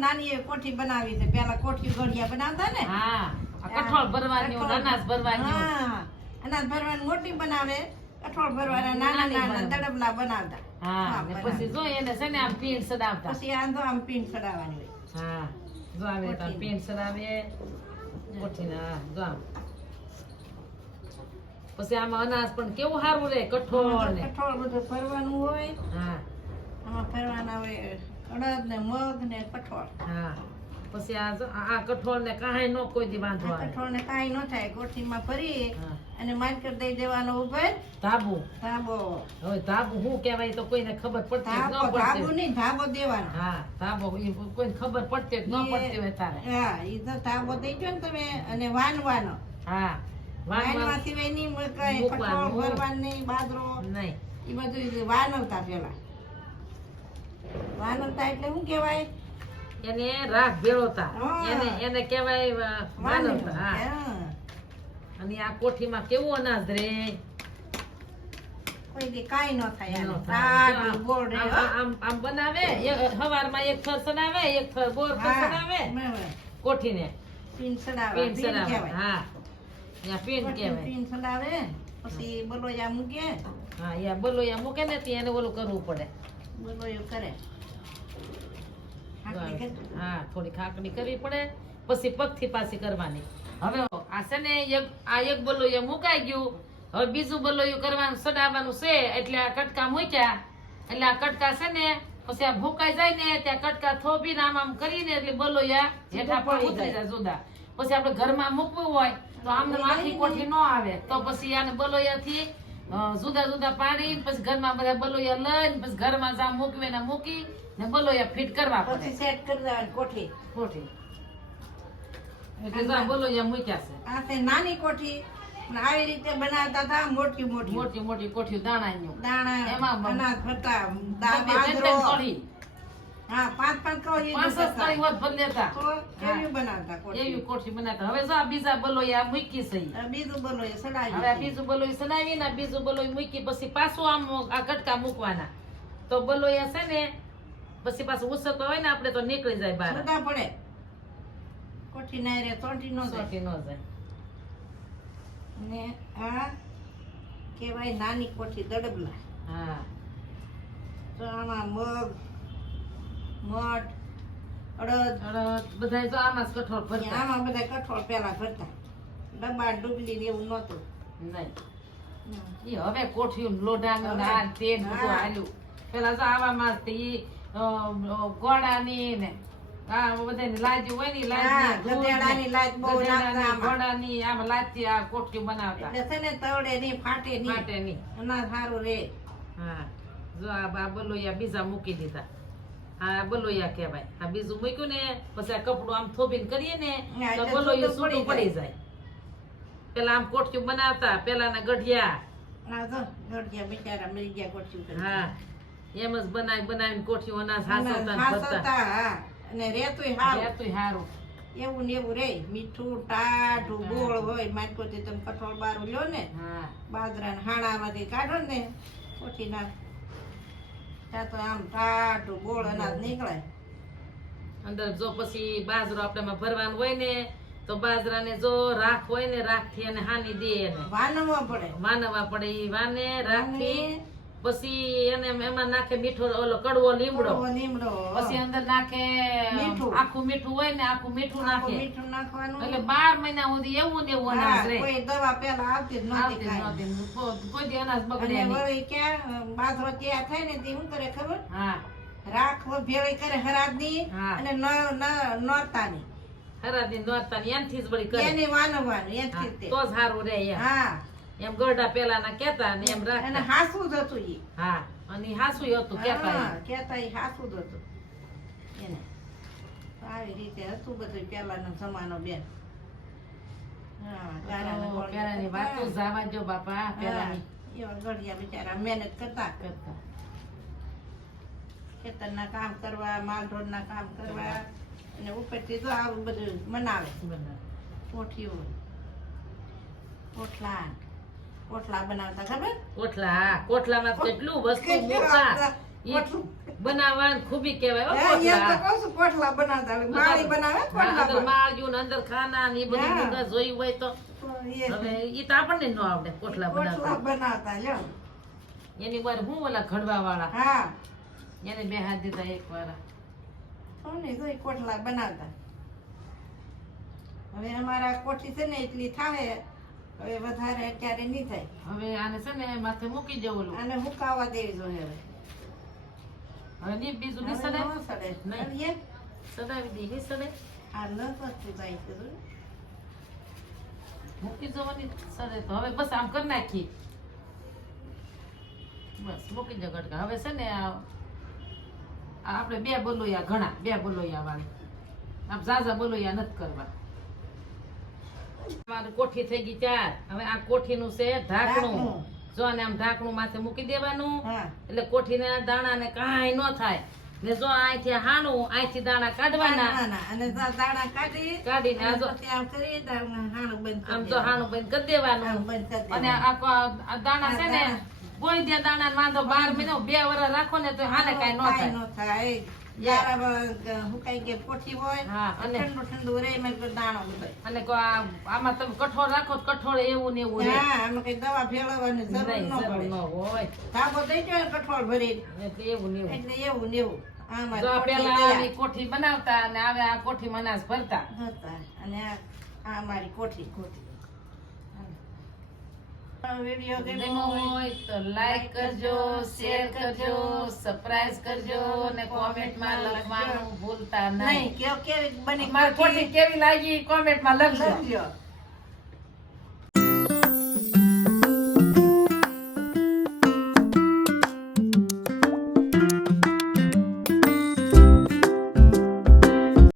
નાની એવી કોઠી બનાવી છે. પેલા કોઠી ગળિયા બનાવતા ને? હા કઠોળ ભરવાની અનાજ ભરવાની હા અનાજ ભરવાની મોટી બનાવે. કઠોળ ભરવાના નાના નાના દડબલા બનાવતા. હા. પછી જો એને છે ને આમ પીણ સડાવતા. પછી આ તો આમ પીણ સડાવવાની હા જો આવે તો પીણ સડાવે કોઠીના જો આમ. પછી આમાં અનાજ પણ કેવું સારું રે કઠોળ ને કઠોળ બધું ભરવાનું હોય. હા. આમાં ભરવાના હોય અડદ ને મગ ને કઠોળ. હા. પછી આ આ કઠોળ ને કાંઈ નો કોઈ દી વાંધો આવે કઠોળ ને કાંઈ ન થાય કોઠીમાં ભરી અને માર્કેટ દઈ દેવાનો ઉપર ધાબુ. ધાબો. હવે ધાબુ શું કહેવાય તો કોઈને ખબર પડતી ન પડતી. ધાબો નહીં ધાબો દેવાનો. હા ધાબો કોઈને ખબર પડતી ન પડતી હોય તારે. હા ઈ તો ધાબો દઈ દો ને તમે અને વાનવાનો. હા વાનવા વાનવા સિવાય નહીં કઈ. કઠોળ ભરવાનું નહીં બાજરો. નહીં. એ બધું વાનવતા પેલા. વાનવતા એટલે શું કહેવાય? એને રાખ ભેળોતા એને એને કહેવાય હા. હા. અને આ કોઠીમાં કેવું અનાજ રે કોઈ ન થાય ગોળ આમ- આમ બનાવે એક- હવારમાં એક થર સડાવે એક થર બોર સડાવે. કોઠીને. પીન સડાવે, પીન પીન સડાવે હા. ત્યાં પીન કહેવાય. પીન સડાવે પછી બલોયા મૂકે. હા યા બલોયા મૂકે ને ત્યાં એને ઓલું કરવું પડે. બલોયું કરે. હા થોડી ખાકડી કરવી પડે પછી પગથી પાછી કરવાની. હવે આ છે ને આ એક બલોયું મુકાઈ ગયું. હવે બીજું બલોયું કરવાનું સડાવવાનું છે એટલે આ કટકા મૂક્યા. એટલે આ કટકા છે ને પછી આ ભૂકાઈ જાય ને ત્યાં કટકા થોપીને આમ આમ કરીને એટલે બલોયા હેઠા પણ ઉતરી જાય. જુદા. પછી આપણે ઘરમાં મૂકવું હોય તો આમ આખી કોઠી ન. આવે. તો પછી આને બલોયાથી જુદા જુદા પાણી પછી ઘરમાં બધા બલોયા લઈને પછી ઘરમાં જા મૂકવે ને મૂકી ને બલોયા ફિટ કરવા પછી સેટ કરી દેવાની કોઠી. કોઠી. એટલે જા બલોયા મૂક્યા છે. આ તે નાની કોઠી. આવી રીતે બનાવતા હતા મોટી મોટી. મોટી મોટી કોઠી દાણાની દાણા એમાં અનાજ ભરતા હા પાંચ પાંચ જ તો. કેવી બનાવતા કોઠી એવી કોઠી બનાવતા? હવે જો આ બીજા બલોયા મૂકી બીજું હવે આ બીજું બલોય સડાવી ને બીજું બલોય મૂકી પછી પાછું આમ આ કટકા મૂકવાના. તો બલોયા છે ને પછી હોય ને આપણે તો નીકળી જાય બહાર. પડે. કોઠી ના રે ચોંટી નો ચોંટી નો જાય. ને આ કેવાય નાની કોઠી દડબલા. હા. તો આમાં મગ મઠ અડદ. અડદ બધાય જો આમાં જ કઠોળ ભરતા. આમાં બધા કઠોળ પેલા ભરતા. ડબ્બા ડુબલી ને એવું નહોતું. નહીં ઈ હવે કોઠિયું લોઢાનું આ તે બધું હાલ્યું. પેલા તો આવામાં જ તે ઈ, અ, અ, ગોળાની ને આ બધાની લાજી હોય ને લાજી દૂધ ને ગધેડાની લાજ બહુ નાખતા આમાં. લાજથી આ કોઠિયું બનાવતા. એટલે છે ને તવડે નહીં ફાટે નહીં માટે નહીં અનાજ સારું રે. હા. જો આ બા બલોયા બીજા મૂકી દીધા. આ બલોયા કહેવાય. આ બીજું મૂક્યું ને પછી આ કપડું આમ થોભીને કરીએ ને તો બલોયું છૂટું છૂટું પડી પડી જાય. પેલા આમ કોઠિયું બનાવતા પેલાના ગઢિયા. ગઢિયા બિચારા મરી ગયા કોઠ્યું કરી. હા એમ જ બનાવી બનાવીને કોઠીઓ અનાજ અનાજ હાસવતા ને હાસવતા, ભરતા હા. અને રેતુંય હારું. રહેતુંય હારું. એવું ને એવું રે મીઠું ટાઢું ગોળ હોય માટકોથી તમે કઠોળ બારું લ્યો ને હા. બાજરા ને હાણામાંથી કાઢો ને કોઠી નાખ તો આમ ટાઢું ગોળ અનાજ નીકળે અંદર જો પછી બાજરો આપણે એમાં ભરવાનું હોય ને તો બાજરાને જો રાખ હોય ને રાખથી એને હાની દે એને. વાનવા પડે. વાનવા પડે એ વાને રાખથી પછી એને એમાં નાખે મીઠો ઓલો કડવો લીમડો. લીમડો પછી અંદર નાખે. આખું મીઠું હોય ને આખું મીઠું નાખે. મીઠું નાખવાનું. એટલે બાર મહિના સુધી એવું ને એવું અનાજ રહે. કોઈ દવા પેલા આવતી જ નહોતી કાંઈ. દી અનાજ બગડે નહીં. ક્યાં બાજરો ત્યાં થાય ને તે શું કરે ખબર? હા. રાખ ભેળી કરે હરાદની હા. અને ન- ન- નોરતાની. હરાદી નોરતા ને એનથી જ વળી કરે. એને વાનવાનું એનથી તો. જ સારું રહે હા. એમ ગરડા પેલાના કેતા ને એમ અને એને હાસુ જ હતું ઈ. હા અને હાસુ હતું કેતા કેતા ઈ. હાસુ જ હતું. એને. આવી રીતે હતું બધું પેલાનો જમાનો બેન. હા, પેલાની વાતો કરતા. જાવા જો બાપા પેલાની. એવા ગઢિયા બિચારા મહેનત કરતા. કરતા. ખેતરના કામ કરવા માલઢોરના કામ કરવા અને ઉપરથી તો આવું બધું મનાવે. કોઠીઓ કોઠલા કોઠલા બનાવતા ખબર? કોઠલા હા કેટલું વસ્તુ કેટલું મૂકતા આવતા. ઈ કોઠલું. બનાવવાની ખૂબી કહેવાય હો હા, એમ તો કોટલા. કોટલા બનાવતા માળી બનાવે કોટલા અંદર પર. માળિયું ને અંદર ખાના ને બધું જોયું હોય તો. તો હવે ઈ તો આપણને ન આવડે કોટલા કોટલા બનાવતા બનાવતા લ્યો. એની વાર હું ઓલા ઘડવા વાળા હા. એને બે હાથ દીધા એક વાર જોઈ કોટલા બનાવતા. હવે અમારા કોઠી છે ને એટલી થાય હવે વધારે અત્યારે નહીં થાય. હવે આને છે ને માથે મૂકી જવું આને હુકાવા દેવી જોઈએ હવે. હવે ની બીજું ની સડે? ન સડે. નહીં. સડાવી દઈ ની સડે? આ ન જાય છે મૂકી જવાની સડે તો. હવે બસ આમ કરી નાખી બસ મૂકી દો ગડકા હવે છે ને આ આ આપણે બે બોલોયા ઘણા બે બોલોયા વાળી. આપ ઝાઝા બોલોયા નથી કરવા. મારી કોઠી થઈ ગઈ ચાર. હવે આ કોઠીનું છે ઢાંકણું. જો આને આમ ઢાંકણું માથે મૂકી દેવાનું. એટલે કોઠીના દાણાને કાંઈ ન થાય. ને જો અહીંથી હાણું અહીંથી દાણા કાઢવાના. અને દાણા કાઢી કાઢીને આ જો- આમ કરી હાણું બંધ આમ જો. હાણું બંધ કરી દેવાનું. અને આ દાણા છે ને કોઈ દે દાણા માંધો બાર મહિનો બે વર્ષ રાખો ને તો હાને કાંઈ ન થાય. આમાં તમે કઠોળ રાખો કઠોળ એવું ને એવું હા આમાં કઈ દવા ભેળવવાની જરૂર ન પડે. હોય. ધાબો દઈ દો કઠોળ ભરી એટલે એવું ને એવું. એટલે એવું ને એવું. કોઠી બનાવતા અને હવે આ કોઠી મનાસ ભરતા. અને આ મારી કોઠી. કોઠી. વીડિયો ગમ્યો હોય તો લાઈક કરજો શેર કરજો સબસ્ક્રાઇબ કરજો ને કોમેન્ટમાં લખવાનું ભૂલતા નહીં કેવી બની મારી કોઠી કેવી લાગી? કોમેન્ટમાં લખજો.